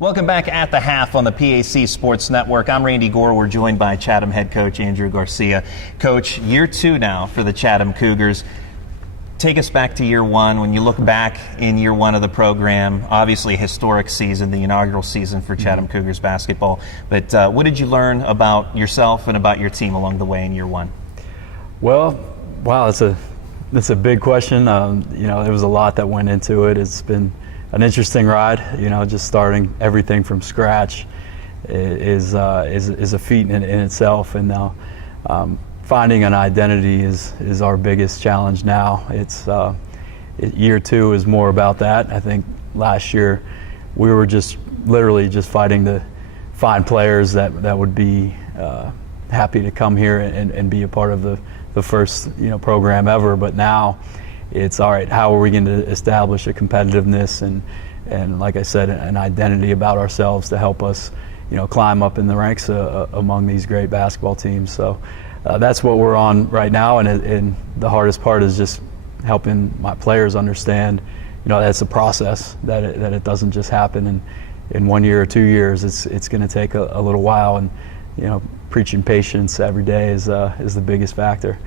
Welcome back at the half on the PAC Sports Network. I'm Randy Gore. We're joined by Chatham head coach Andrew Garcia. Coach, year 2 now for the Chatham Cougars. Take us back to year 1. When you look back in year 1 of the program, obviously a historic season, the inaugural season for Chatham Cougars basketball. But what did you learn about yourself and about your team along the way in year 1? Well, wow, that's a big question. There was a lot that went into it. It's been an interesting ride. Just starting everything from scratch is a feat in itself, and now finding an identity is our biggest challenge now. Year 2 is more about that. I think last year we were just literally just fighting to find players that would be happy to come here and be a part of the first program ever. But now it's all right, how are we going to establish a competitiveness and like I said, an identity about ourselves to help us climb up in the ranks among these great basketball teams. So that's what we're on right now, and the hardest part is just helping my players understand that's a process, that it doesn't just happen in 1 year or 2 years. It's going to take a little while, and preaching patience every day is the biggest factor.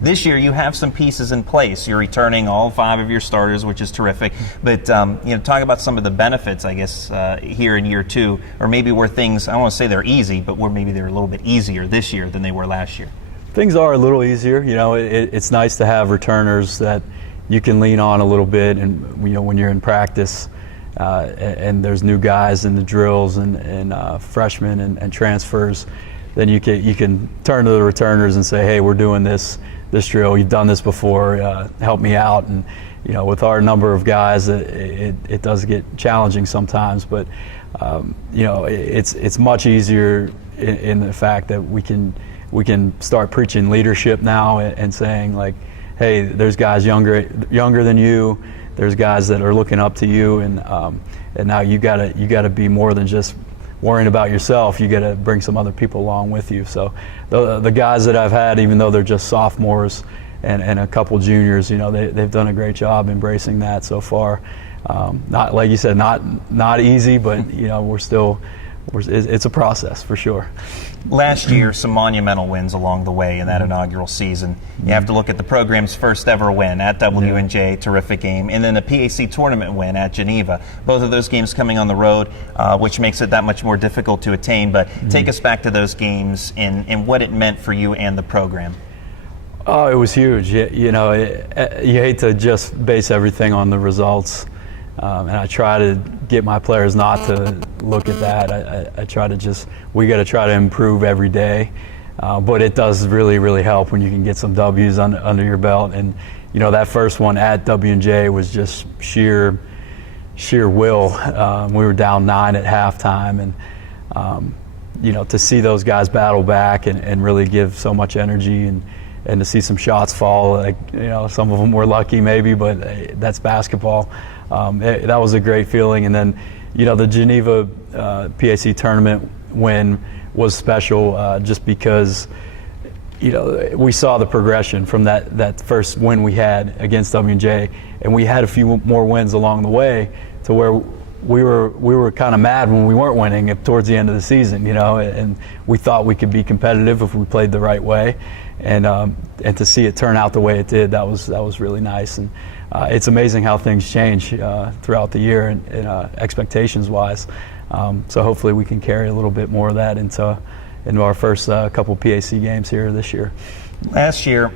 This year you have some pieces in place. You're returning all 5 of your starters, which is terrific. But talk about some of the benefits, I guess, here in year 2, or maybe where things, I don't want to say they're easy, but where maybe they're a little bit easier this year than they were last year. Things are a little easier. It's nice to have returners that you can lean on a little bit, and when you're in practice and there's new guys in the drills and freshmen and transfers, then you can turn to the returners and say, hey, we're doing this drill, you've done this before, help me out. And with our number of guys, it does get challenging sometimes, but it's much easier in the fact that we can start preaching leadership now and saying, like, hey, there's guys younger than you, there's guys that are looking up to you, and now you gotta be more than just worrying about yourself. You got to bring some other people along with you. So the guys that I've had, even though they're just sophomores and a couple juniors, they've done a great job embracing that so far. Not, like you said, not easy, but it's a process for sure. Last year, some monumental wins along the way in that inaugural season. You have to look at the program's first ever win at W&J, terrific game, and then a PAC tournament win at Geneva. Both of those games coming on the road, which makes it that much more difficult to attain. But take us back to those games and what it meant for you and the program. Oh, it was huge. You hate to just base everything on the results. And I try to get my players not to look at that. I try to we got to try to improve every day. But it does really, really help when you can get some W's under your belt. And, that first one at W&J was just sheer will. We were down 9 at halftime. And, to see those guys battle back and really give so much energy and to see some shots fall, like, some of them were lucky maybe, but that's basketball. That was a great feeling. And then, the Geneva PAC tournament win was special just because, we saw the progression from that first win we had against W&J, and we had a few more wins along the way to where we were kind of mad when we weren't winning towards the end of the season, and we thought we could be competitive if we played the right way, and to see it turn out the way it did, that was really nice. And it's amazing how things change throughout the year and expectations-wise. So hopefully we can carry a little bit more of that into our first couple PAC games here this year. Last year,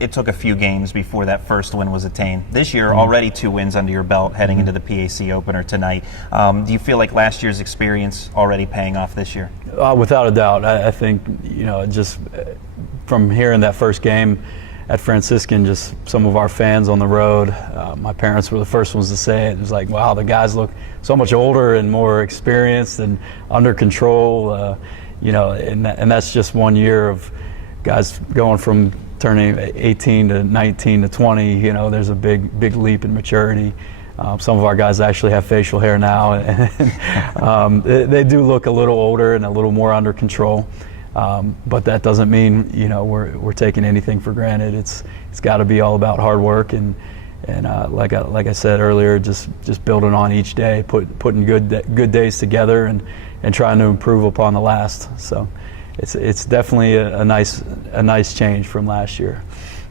it took a few games before that first win was attained. This year, already 2 wins under your belt heading into the PAC opener tonight. Do you feel like last year's experience already paying off this year? Without a doubt. I think, just from hearing that first game at Franciscan, just some of our fans on the road, my parents were the first ones to say it. It was like, wow, the guys look so much older and more experienced and under control, and that's just 1 year of guys going from turning 18 to 19 to 20, there's a big leap in maturity. Some of our guys actually have facial hair now, and they do look a little older and a little more under control. But that doesn't mean we're taking anything for granted. It's got to be all about hard work and like I said earlier, just building on each day, putting good days together, and trying to improve upon the last. So it's definitely a nice change from last year.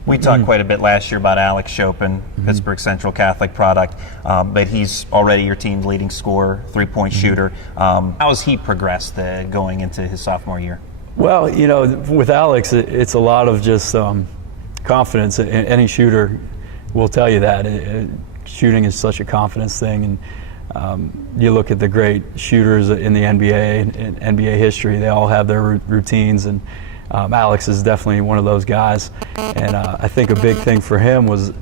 We talked quite a bit last year about Alex Chopin, Pittsburgh Central Catholic product, but he's already your team's leading scorer, three-point shooter. How has he progressed going into his sophomore year? Well, with Alex, it's a lot of just confidence. Any shooter will tell you that. Shooting is such a confidence thing, and you look at the great shooters in the NBA and NBA history, they all have their routines, and Alex is definitely one of those guys. And I think a big thing for him was,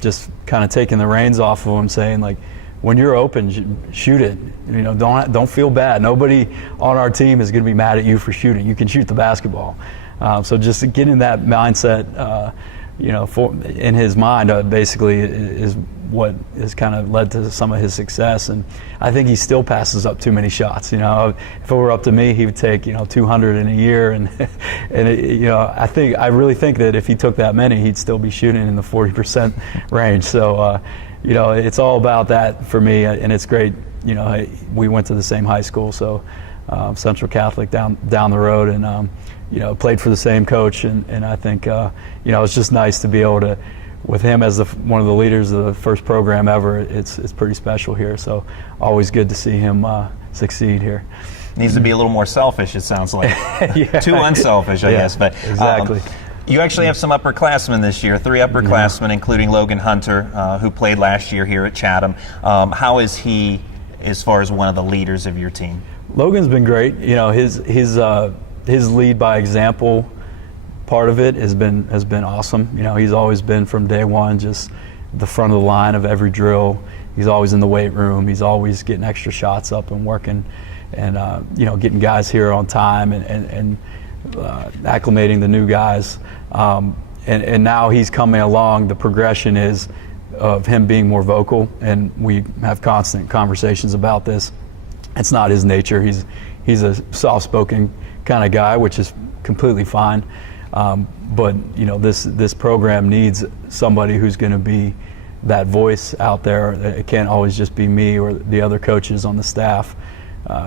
just kind of taking the reins off of him, saying, like, when you're open, shoot it. Don't feel bad. Nobody on our team is going to be mad at you for shooting. You can shoot the basketball. So just getting that mindset, in his mind, basically is what has kind of led to some of his success. And I think he still passes up too many shots. If it were up to me, he would take 200 in a year, and I really think that if he took that many, he'd still be shooting in the 40% range. So it's all about that for me, and it's great. We went to the same high school, so Central Catholic down the road, and played for the same coach, and I think it's just nice to be able to, with him as one of the leaders of the first program ever. It's pretty special here, so always good to see him succeed here. Needs to be a little more selfish, it sounds like. Yeah. Too unselfish, I guess. But exactly. You actually have some upperclassmen this year, 3 upperclassmen, including Logan Hunter, who played last year here at Chatham. How is he as far as one of the leaders of your team? Logan's been great. His lead by example part of it has been awesome. He's always been from day one just the front of the line of every drill. He's always in the weight room. He's always getting extra shots up and working, and getting guys here on time and acclimating the new guys. And now he's coming along. The progression is of him being more vocal, and we have constant conversations about this. It's not his nature. He's a soft-spoken kind of guy, which is completely fine. But this program needs somebody who's going to be that voice out there. It can't always just be me or the other coaches on the staff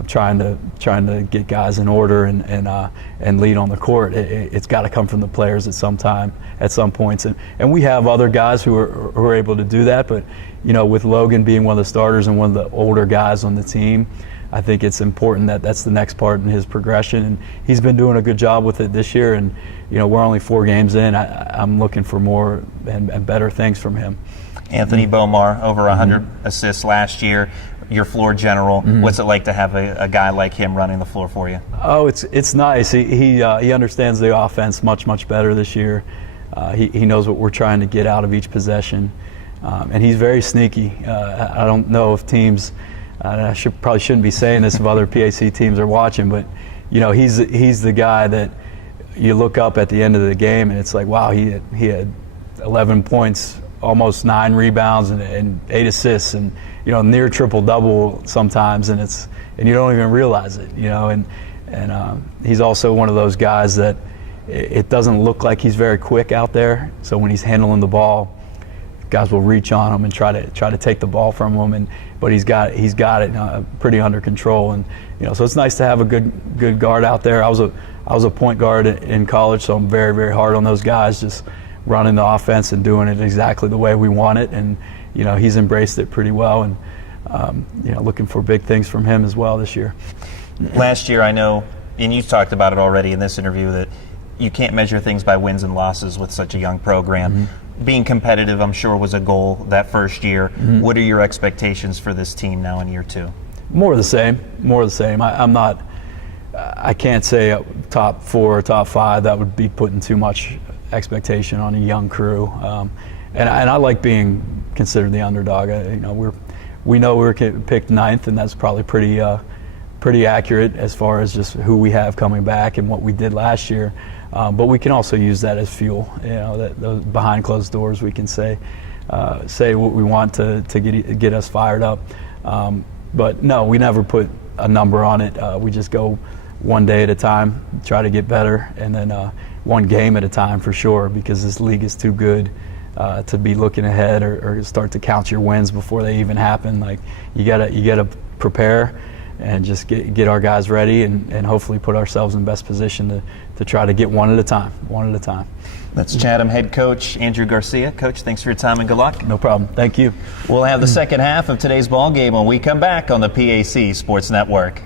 trying to get guys in order and lead on the court. It's got to come from the players at some points. And we have other guys who are able to do that. But with Logan being one of the starters and one of the older guys on the team, I think it's important that that's the next part in his progression, and he's been doing a good job with it this year. And we're only 4 games in. I'm looking for more and better things from him. Anthony Bomar, over 100 assists last year. Your floor general. What's it like to have a guy like him running the floor for you? Oh, it's nice. He understands the offense much better this year. He knows what we're trying to get out of each possession, and he's very sneaky. I don't know if teams. I probably shouldn't be saying this if other PAC teams are watching, but he's the guy that you look up at the end of the game and it's like, wow, he had 11 points, almost 9 rebounds, and 8 assists, and near triple double sometimes, and you don't even realize it, and he's also one of those guys that it doesn't look like he's very quick out there. So when he's handling the ball, guys will reach on him and try to take the ball from him, but he's got it pretty under control, and so it's nice to have a good guard out there. I was a point guard in college, so I'm very, very hard on those guys, just running the offense and doing it exactly the way we want it, and he's embraced it pretty well, and looking for big things from him as well this year. Last year, I know, and you talked about it already in this interview, that you can't measure things by wins and losses with such a young program. Being competitive, I'm sure, was a goal that first year. What are your expectations for this team now in year 2? More of the same. I can't say top 4 or top 5. That would be putting too much expectation on a young crew. And I like being considered the underdog. We know we were picked 9th, and that's probably pretty accurate as far as just who we have coming back and what we did last year. But we can also use that as fuel. That those behind closed doors, we can say what we want to get us fired up. But no, we never put a number on it. We just go one day at a time, try to get better, and then one game at a time for sure, because this league is too good to be looking ahead or start to count your wins before they even happen. Like you gotta prepare and just get our guys ready and hopefully put ourselves in best position to try to get one at a time. That's Chatham head coach Andrew Garcia. Coach, thanks for your time and good luck. No problem. Thank you. We'll have the second half of today's ball game when we come back on the PAC Sports Network.